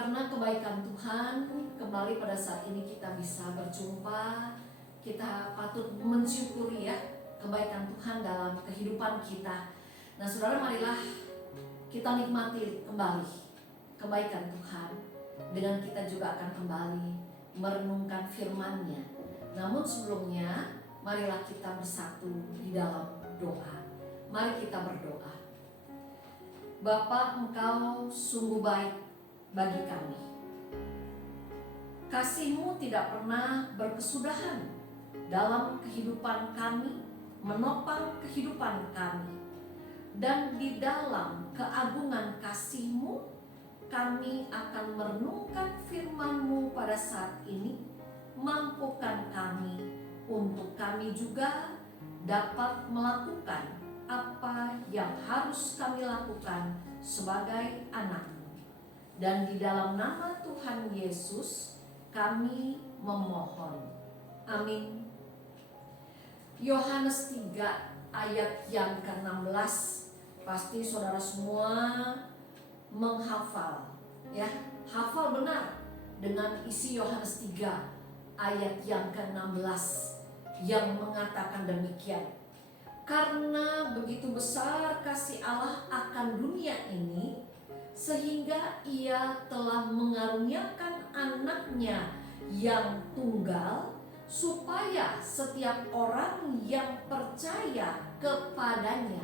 Karena kebaikan Tuhan, kembali pada saat ini kita bisa berjumpa. Kita patut mensyukuri ya kebaikan Tuhan dalam kehidupan kita. Nah saudara, marilah kita nikmati kembali kebaikan Tuhan. Dengan kita juga akan kembali merenungkan firman-Nya. Namun sebelumnya, marilah kita bersatu di dalam doa. Mari kita berdoa. Bapa, Engkau sungguh baik bagi kami. Kasih-Mu tidak pernah berkesudahan dalam kehidupan kami, menopang kehidupan kami. Dan di dalam keagungan kasih-Mu, kami akan merenungkan firman-Mu pada saat ini. Mampukan kami untuk kami juga dapat melakukan apa yang harus kami lakukan sebagai anak-Mu. Dan di dalam nama Tuhan Yesus kami memohon. Amin. Yohanes 3 ayat yang ke-16. Pasti saudara semua menghafal ya. Hafal benar dengan isi Yohanes 3 ayat yang ke-16 yang mengatakan demikian. Karena begitu besar kasih Allah akan dunia ini, sehingga Ia telah mengaruniakan anaknya yang tunggal, supaya setiap orang yang percaya kepadanya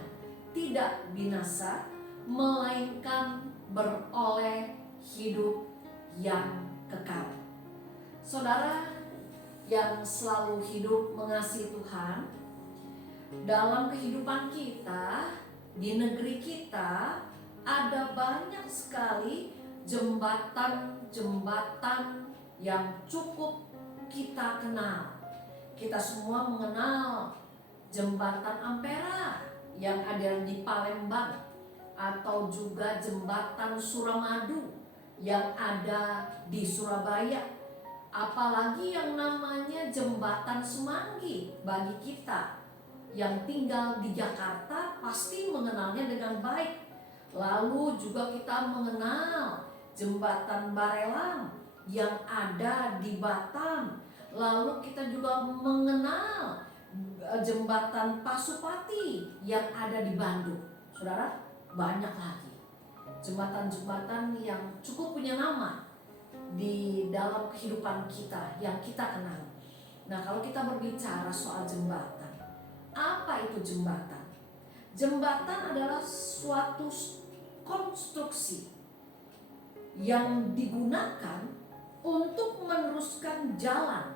tidak binasa, melainkan beroleh hidup yang kekal. Saudara yang selalu hidup mengasihi Tuhan, dalam kehidupan kita, di negeri kita, ada banyak sekali jembatan-jembatan yang cukup kita kenal. Kita semua mengenal jembatan Ampera yang ada di Palembang, atau juga jembatan Suramadu yang ada di Surabaya. Apalagi yang namanya jembatan Semanggi bagi kita yang tinggal di Jakarta pasti mengenalnya dengan baik. Lalu juga kita mengenal jembatan Barelang yang ada di Batam. Lalu kita juga mengenal jembatan Pasupati yang ada di Bandung. Saudara, banyak lagi jembatan-jembatan yang cukup punya nama di dalam kehidupan kita yang kita kenal. Nah, kalau kita berbicara soal jembatan, apa itu jembatan? Jembatan adalah suatu konstruksi yang digunakan untuk meneruskan jalan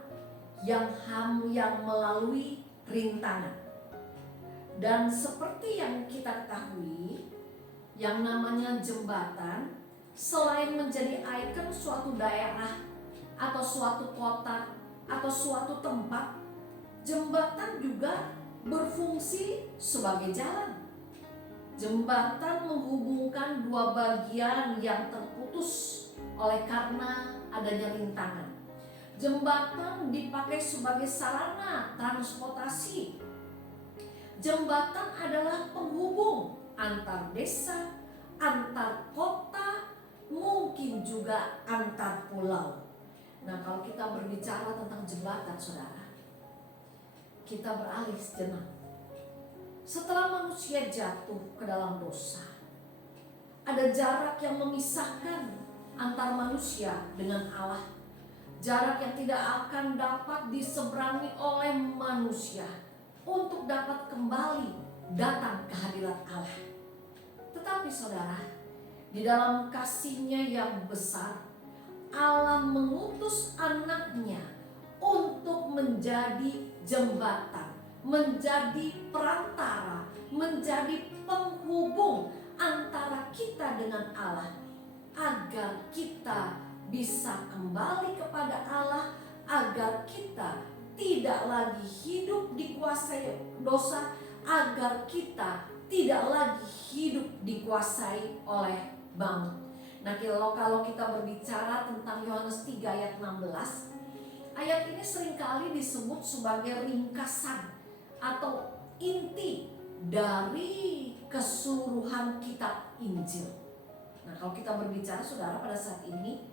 yang melalui rintangan. Dan seperti yang kita ketahui, yang namanya jembatan selain menjadi ikon suatu daerah atau suatu kota atau suatu tempat, jembatan juga berfungsi sebagai jalan. Jembatan menghubungkan dua bagian yang terputus oleh karena adanya rintangan. Jembatan dipakai sebagai sarana transportasi. Jembatan adalah penghubung antar desa, antar kota, mungkin juga antar pulau. Nah, kalau kita berbicara tentang jembatan, saudara, kita beralih sejenak. Setelah manusia jatuh ke dalam dosa, ada jarak yang memisahkan antar manusia dengan Allah. Jarak yang tidak akan dapat diseberangi oleh manusia untuk dapat kembali datang ke hadirat Allah. Tetapi saudara, di dalam kasih-Nya yang besar, Allah mengutus anaknya untuk menjadi jembatan, menjadi perantara, menjadi penghubung antara kita dengan Allah, agar kita bisa kembali kepada Allah, agar kita tidak lagi hidup dikuasai dosa, agar kita tidak lagi hidup dikuasai oleh maut. Nah, kalau kita berbicara tentang Yohanes 3 ayat 16, ayat ini seringkali disebut sebagai ringkasan atau inti dari keseluruhan kitab Injil. Nah, kalau kita berbicara saudara pada saat ini,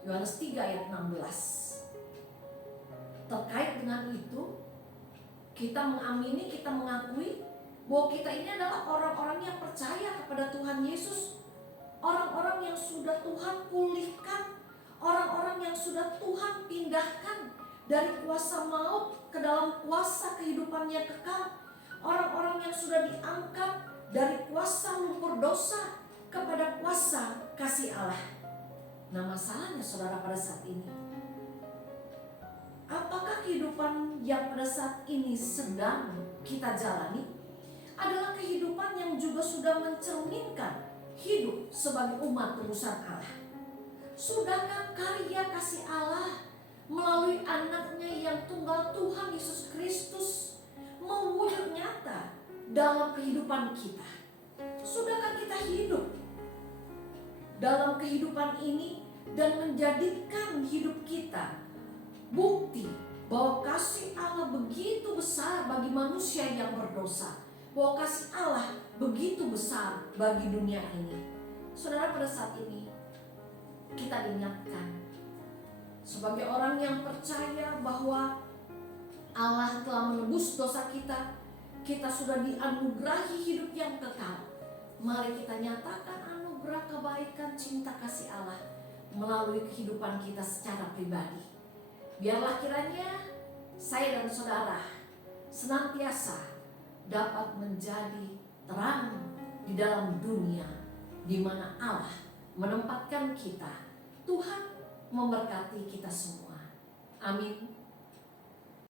Yohanes 3 ayat 16. Terkait dengan itu, kita mengamini, kita mengakui bahwa kita ini adalah orang-orang yang percaya kepada Tuhan Yesus. Orang-orang yang sudah Tuhan pulihkan, orang-orang yang sudah Tuhan pindahkan dari kuasa maut ke dalam kuasa kehidupan yang kekal. Orang-orang yang sudah diangkat dari kuasa lumpur dosa kepada kuasa kasih Allah. Nah, masalahnya saudara pada saat ini, apakah kehidupan yang pada saat ini sedang kita jalani adalah kehidupan yang juga sudah mencerminkan hidup sebagai umat tebusan Allah? Sudahkah karya kasih Allah melalui anaknya yang tunggal Tuhan Yesus Kristus mewujud nyata dalam kehidupan kita? Sudahkah kita hidup dalam kehidupan ini dan menjadikan hidup kita bukti bahwa kasih Allah begitu besar bagi manusia yang berdosa, bahwa kasih Allah begitu besar bagi dunia ini? Saudara, pada saat ini kita diingatkan sebagai orang yang percaya bahwa Allah telah menebus dosa kita, kita sudah dianugerahi hidup yang kekal. Mari kita nyatakan anugerah kebaikan cinta kasih Allah melalui kehidupan kita secara pribadi. Biarlah kiranya saya dan saudara senantiasa dapat menjadi terang di dalam dunia di mana Allah menempatkan kita. Tuhan memberkati kita semua. Amin.